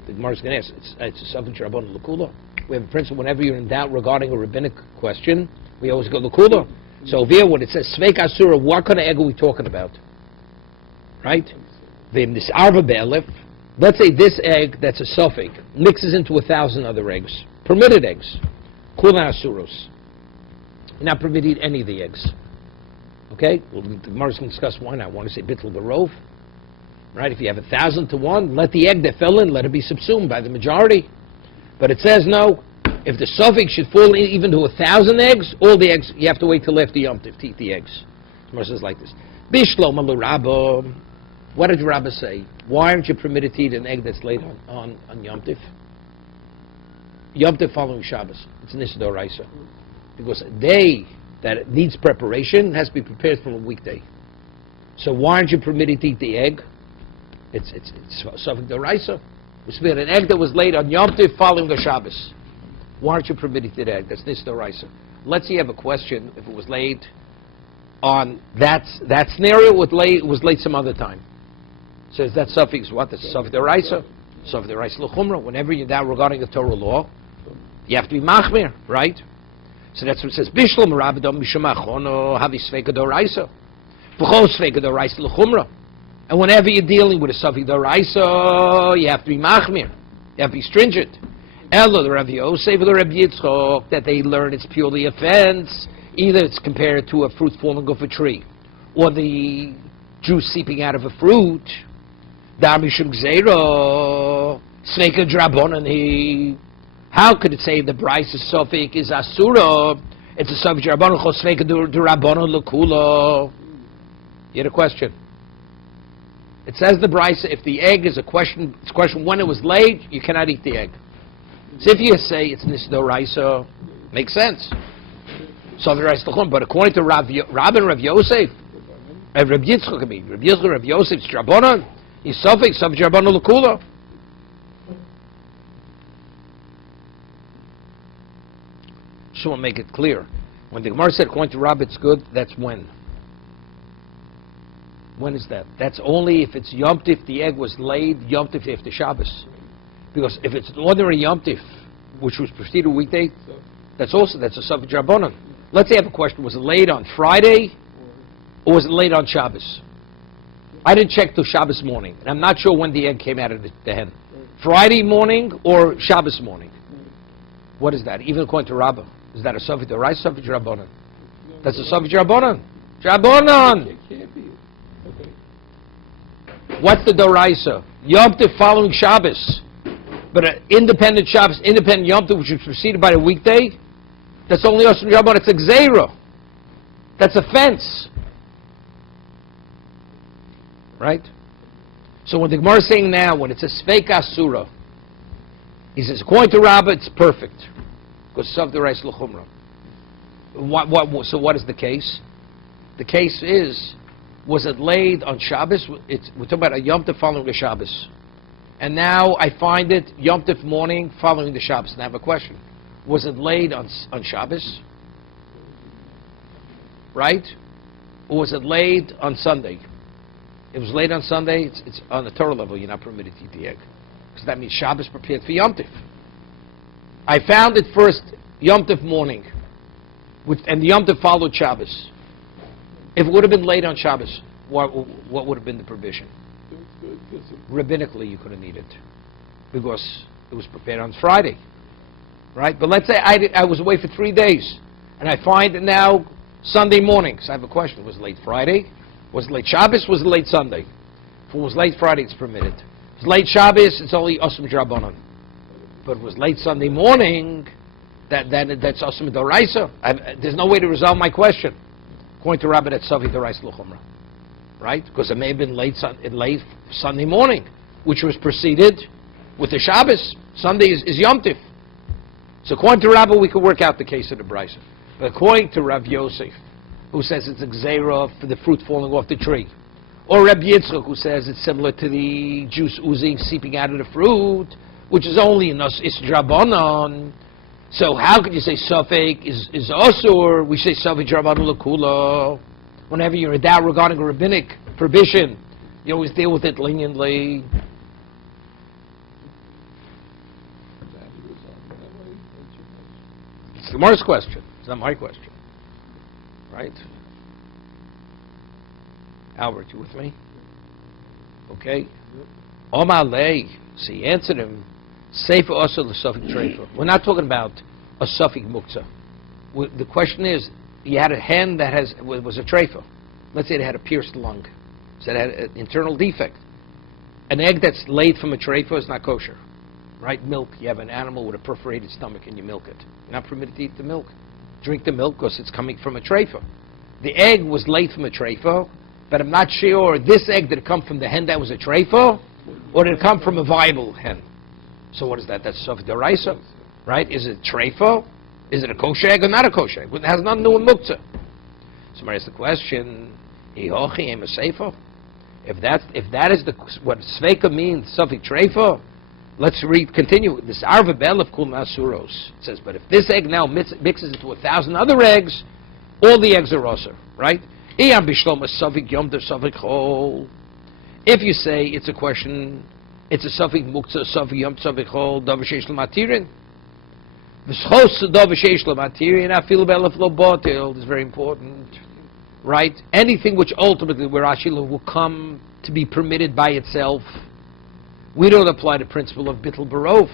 The Gemara is going to ask, it's something Rabban L'Kula. We have a principle whenever you're in doubt regarding a rabbinic question, we always go L'Kula. So here, when it says Sveik Asura, what kind of egg are we talking about? Right? This Arva Be'alef, let's say this egg that's a suffix mixes into 1,000 other eggs. Permitted eggs. Kula Asuros. You're not permitted to eat any of the eggs. Okay? Well, the Gemara can discuss why not. I want to say Bittul Barov. Right? If you have 1,000 to 1, let the egg that fell in, let it be subsumed by the majority. But it says no. If the suffix should fall even to 1,000 eggs, all the eggs, you have to wait till after Yom Tov to eat the eggs. The Gemara says like this. Bishlo Malu Rabba. What did Rabba say? Why aren't you permitted to eat an egg that's laid on Yom Tov? Yom Tov following Shabbos. It's Nisdor Raisa. Because a day that needs preparation has to be prepared from a weekday. So why aren't you permitted to eat the egg? It's Safek Doraisa. It's been an egg that was laid on Yom Tov following the Shabbos. Why aren't you permitted to eat the egg? That's Nisdor Raisa. Let's say you have a question if it was laid on that scenario, it was laid some other time. So is that suffix what? That's Safek Doraisa. Safek Doraisa L'chumra. Whenever you're down regarding a Torah law, you have to be machmir, right? So that's what it says. Bishlam Rabadom Mishamachono Havi Sveka Doraisa. V'chol Sveka Doraisa L'chumra. And whenever you're dealing with a Safek Doraisa, you have to be machmir. You have to be stringent. Elo the Rav Yosef or the Rav Yitzchok, that they learn it's purely offense. Either it's compared to a fruit falling off a tree, or the juice seeping out of a fruit, Darmishum Gzeira, Sveika Drabonan. How could it say the Bryce is Sofik is Asura? It's a Sofik Drabonan, Chosveika Drabonan Lakula. You had a question? It says the Bryce, if the egg is a question, it's a question when it was laid, you cannot eat the egg. So if you say it's Nisdoraisa, makes sense. Sofik Rice Lachum, but according to Rab and Rav Yosef, Rab Yitzchak, Rab Yitzchak, Rav Yosef, it's Drabonan, he's Sofik Drabonan Lakula. So we'll make it clear. When the Gemara said according to Rab it's good, that's when. When is that? That's only if it's Yom Tif, the egg was laid Yom Tif after Shabbos. Because if it's an ordinary Yom Tif, which was preceded a weekday, that's a Sofik Drabonan. Let's say I have a question: was it laid on Friday, or was it laid on Shabbos? I didn't check till Shabbos morning, and I'm not sure when the egg came out of the hen. Friday morning or Shabbos morning? What is that? Even according to Rabbah, is that a Sofik Doraisa, Sofik Drabonan? That's a Sofik Drabonan. Drabonan. What's the Doraisa? Yom Tov following Shabbos. But an independent Shabbos, independent Yom Tov, which is preceded by a weekday, that's only Osam Drabonan. It's a Gzeira. That's a fence. Right? So when the Gemara is saying now, when it's a Sveika Asura, he says, according to Rabbah, it's perfect. Because Sofik Doraisa L'chumra. So what is the case? The case is, was it laid on Shabbos? We're talking about a Yom Tov following the Shabbos. And now I find it Yom Tov morning following the Shabbos. And I have a question. Was it laid on Shabbos? Right? Or was it laid on Sunday? It was laid on Sunday. It's on the Torah level. You're not permitted to eat the egg. Because that means Shabbos prepared for Yom Tov. I found it first Yom Tov morning. And the Yom Tov followed Shabbos. If it would have been laid on Shabbos, what would have been the provision? Rabbinically, you couldn't eat it because it was prepared on Friday, right? But let's say I was away for 3 days, and I find it now Sunday morning. So I have a question: was it late Friday? Was it late Shabbos? Was it late Sunday? If it was late Friday, it's permitted. If it was late Shabbos, it's only Osam Drabonan. But if it was late Sunday morning, that's Osam Doraisa. There's no way to resolve my question. According to Rabbi, that's Sofik Doraisa L'chumra, right? Because it may have been late Sunday morning, which was preceded with the Shabbos. Sunday is Yom Tif. So according to Rabbi, we could work out the case of the Brisa. But according to Rav Yosef, who says it's a Gzeira for the fruit falling off the tree, or Rabbi Yitzchak, who says it's similar to the juice oozing, seeping out of the fruit, which is only in Is Drabonan. So how could you say Sofik is Osur? We say Sofik Drabonan L'kula. Whenever you're in doubt regarding a rabbinic prohibition, you always deal with it leniently. It's Gemara's question. It's not my question. Right? Albert, you with me? Okay. Omar Lei. So he answered him. Sefer also the Sofik Treifa. We're not talking about a Sofik Muktzah. The question is, you had a hen that was a Treifa. Let's say it had a pierced lung. So it had an internal defect. An egg that's laid from a Treifa is not kosher. Right? Milk. You have an animal with a perforated stomach and you milk it. You're not permitted to eat the milk. Drink the milk because it's coming from a Treifa. The egg was laid from a Treifa, but I'm not sure this egg did it come from the hen that was a Treifa, or did it come from a viable hen? So what is that? That's Sofik Doraisa, right? Is it Treifa? Is it a kosher egg or not a kosher egg? It has nothing to do with Muktzah. Somebody asks the question, if that is what Sveika means, Sofik Treifa, let's continue. This Arva Bel of Kul Masuros. It says, but if this egg now mixes into 1,000 other eggs, all the eggs are osir, right? If you say it's a question, it's a Sofik Muktzah, Sofik Yom Sofik Chol, Davar Sheish L'Matirin. V'schos Davar Sheish L'Matirin, Afil Belef Lo Botil, is very important, right? Anything which ultimately, where Ashila will come to be permitted by itself, we don't apply the principle of Bittul Barov.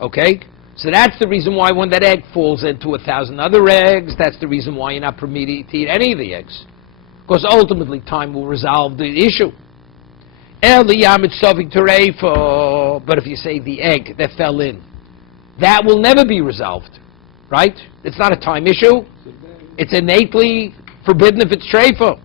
Okay? So that's the reason why when that egg falls into 1,000 other eggs, that's the reason why you're not permitted to eat any of the eggs. Because ultimately time will resolve the issue. But if you say the egg that fell in, that will never be resolved, right? It's not a time issue. It's innately forbidden if it's treifa.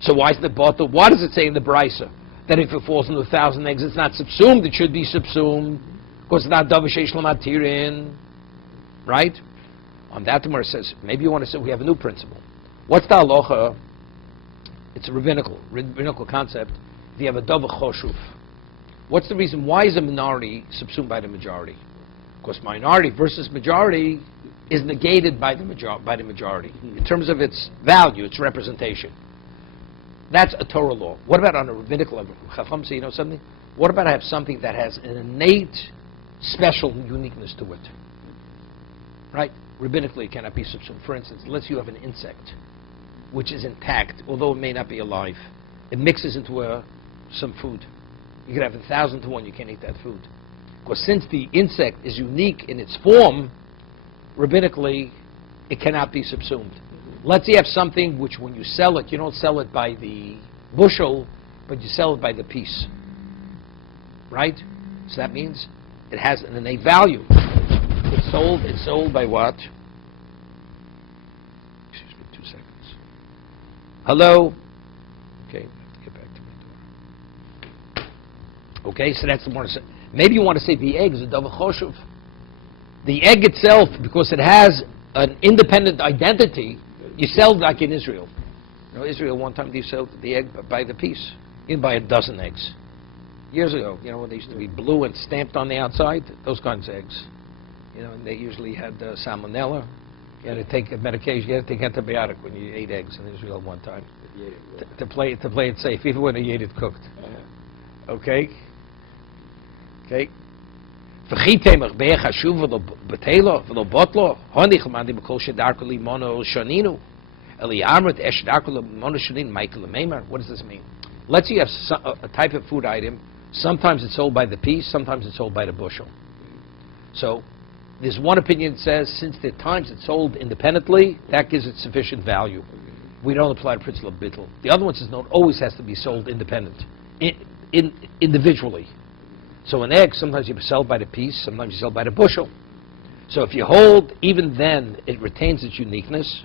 So why isn't it bottle? What does it say in the Brisa? That if it falls into 1,000 eggs, it's not subsumed. It should be subsumed. Because it's not davasheish l'matirin. Right? On that, the Gemara says, maybe you want to say we have a new principle. What's the halacha? It's a rabbinical concept. If you have a dava choshuv, what's the reason? Why is a minority subsumed by the majority? Because minority versus majority is negated by the majority in terms of its value, its representation. That's a Torah law. What about on a rabbinical level? Chacham say, you know something? What about I have something that has an innate, special uniqueness to it? Right? Rabbinically, it cannot be subsumed. For instance, let's say you have an insect, which is intact, although it may not be alive. It mixes into some food. You could have 1,000 to 1, you can't eat that food. Because since the insect is unique in its form, rabbinically, it cannot be subsumed. Let's say you have something which when you sell it, you don't sell it by the bushel, but you sell it by the piece. Right? So that means it has an innate value. It's sold by what? Excuse me, 2 seconds. Hello? Okay, get back to my door. Okay, so that's the one. Maybe you want to say the egg is a dava choshuv. The egg itself, because it has an independent identity, you sell it like in Israel. You know, Israel, one time they sold the egg by the piece. You can buy a dozen eggs. Years ago, you know, when they used to be blue and stamped on the outside, those kinds of eggs. You know, and they usually had salmonella. You had to take a medication, you had to take antibiotic when you ate eggs in Israel one time. To play it safe, even when you ate it cooked. Okay? Okay? What does this mean? Let's say you have a type of food item. Sometimes it's sold by the piece, sometimes it's sold by the bushel. So there's one opinion that says since there are times it's sold independently, that gives it sufficient value. We don't apply the principle of bittul. The other one says no, it always has to be sold independent, individually. So an egg, sometimes you sell by the piece, sometimes you sell by the bushel. So if you hold, even then, it retains its uniqueness.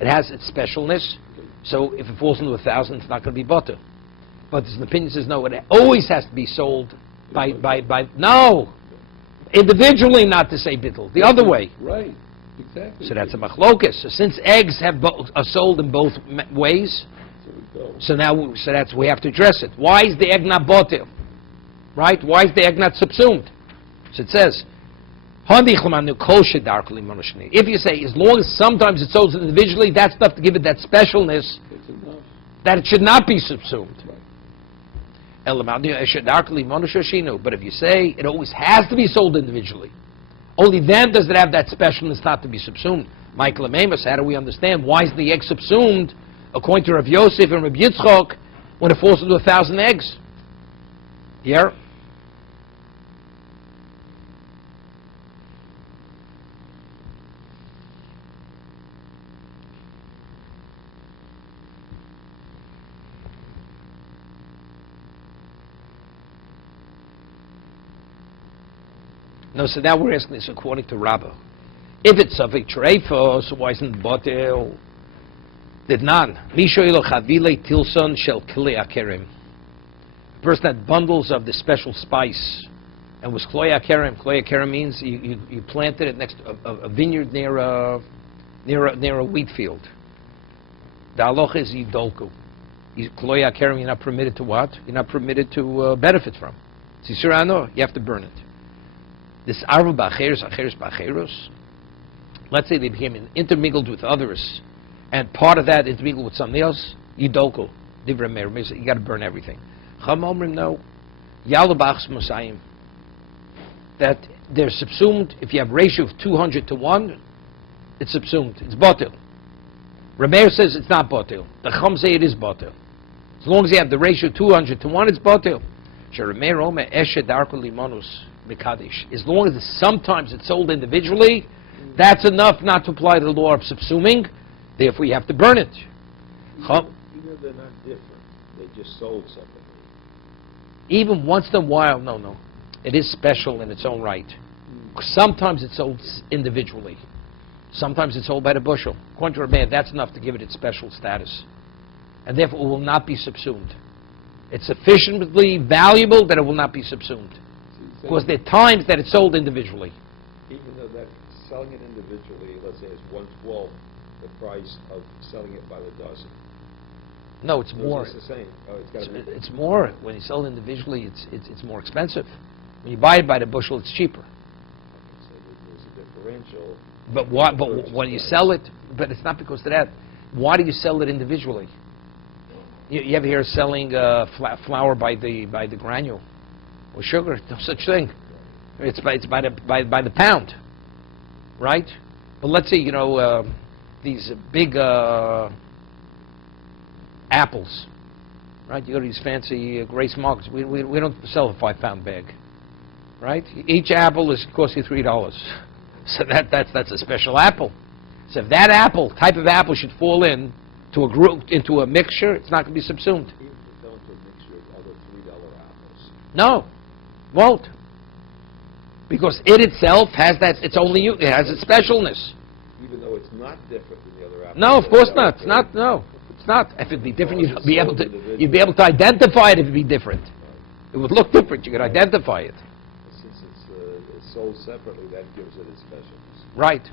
It has its specialness. So if it falls into 1,000, it's not going to be butter. But there's an opinion that says no, it always has to be sold by no, individually, not to say bittul. The other way. Right. Exactly. So that's a machlokas. So since eggs are sold in both ways, so that's we have to address it. Why is the egg not butter? Right? Why is the egg not subsumed? So it says, if you say, as long as sometimes it's sold individually, that's enough to give it that specialness, that it should not be subsumed. But if you say it always has to be sold individually, only then does it have that specialness not to be subsumed. Michael Amos, how do we understand? Why is the egg subsumed, according to Rav Yosef and Rav Yitzchok, when it falls into 1,000 eggs? Here. No, so now we're asking this according to Rabbah. If it's a treifo, so why isn't it botel? Did none. Mishoilo chavile tilson shel kli akerim. A person had bundles of the special spice and was kloy akerim. Kloy akerim means you planted it next to a vineyard near a wheat field. The halacha is yidolku. Kloy akerim, you're not permitted to what? You're not permitted to benefit from. Sisirano, you have to burn it. This arva b'acheres, acheres b'acheros. Let's say they became intermingled with others, and part of that intermingled with something else. Yidolko, divrei meir, you got to burn everything. Chum omrim no, yalabachs mosayim. That they're subsumed. If you have a ratio of 200 to 1, it's subsumed. It's botel. Rameir says it's not botel. The Chum say it is botel. As long as you have the ratio 200 to 1, it's botel. Sherameir omer eshe darko limonus. As long as sometimes it's sold individually, that's enough not to apply the law of subsuming. Therefore, you have to burn it. Even though they're not different, they're just sold separately. Even once in a while, no. It is special in its own right. Sometimes it's sold individually. Sometimes it's sold by the bushel. According to Rabbi, that's enough to give it its special status. And therefore, it will not be subsumed. It's sufficiently valuable that it will not be subsumed. Because there are times that it's sold individually. Even though that selling it individually, let's say it's 1/12 the price of selling it by the dozen. No, it's more. It's the same. Oh, It's more. When you sell it individually, it's more expensive. When you buy it by the bushel, it's cheaper. So there's a differential. But when you sell it, but it's not because of that. Why do you sell it individually? You ever hear selling flour by the granule or sugar? No such thing. It's by the pound, right? But let's say these big apples, right? You go to these fancy Grace markets. We don't sell a 5-pound bag, right? Each apple costs you $3. So that's a special apple. So if that type of apple should fall into a mixture, it's not going to be subsumed. Even if it fell into a mixture of other $3 apples. No, won't. Because it itself has it has its specialness. Even though it's not different than the other apples. No, of course not. It's not. No, it's not. If it'd be different, you'd be able to identify it if it'd be different. It would look different. You could identify it. Since it's sold separately, that gives it its specialness. Right.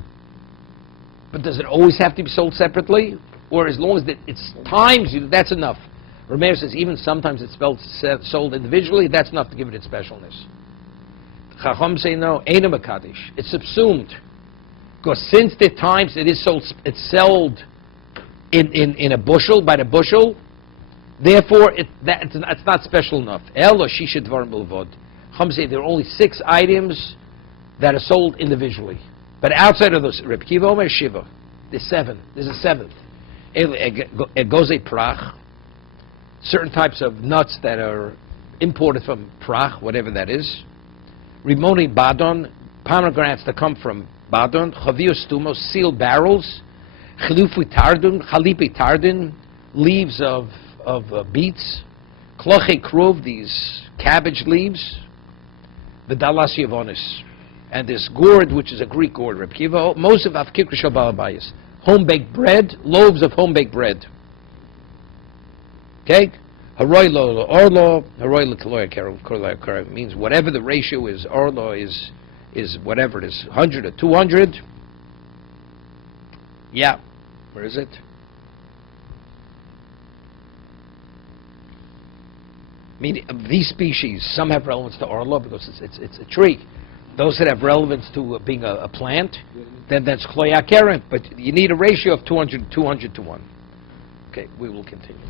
But does it always have to be sold separately? Or as long as it's times, that's enough. Rameir says even sometimes it's sold individually, that's enough to give it its specialness. Chacham say no, Eina Makadish. It's subsumed. Because since the times it's sold in a bushel, by the bushel, therefore it's not special enough. Elo Shisha Dvarim B'Levod. Chacham say there are only 6 items that are sold individually. But outside of those, Reb Kiva Omer Shiva, there's 7. There's a 7th. Egoze Prach, certain types of nuts that are imported from Prach, whatever that is. Rimoni Badon, pomegranates that come from Badon. Chavios Stumos, sealed barrels. Chalufi Tardin, leaves of beets. Kloche Kruv, these cabbage leaves. Vidalas Yavonis. And this gourd, which is a Greek gourd, Reb Kiva, most of Avkik Rishal Balabayas. Home-baked bread, loaves of home-baked bread. Okay? Haroi lo orlo, haroi lo kaloya means whatever the ratio is, orlo is whatever it is, 100 or 200. Yeah. Where is it? Meaning, these species, some have relevance to orlo because it's a tree. Those that have relevance to being a plant, then that's kloya keren. But you need a ratio of 200 to 1. Okay, we will continue.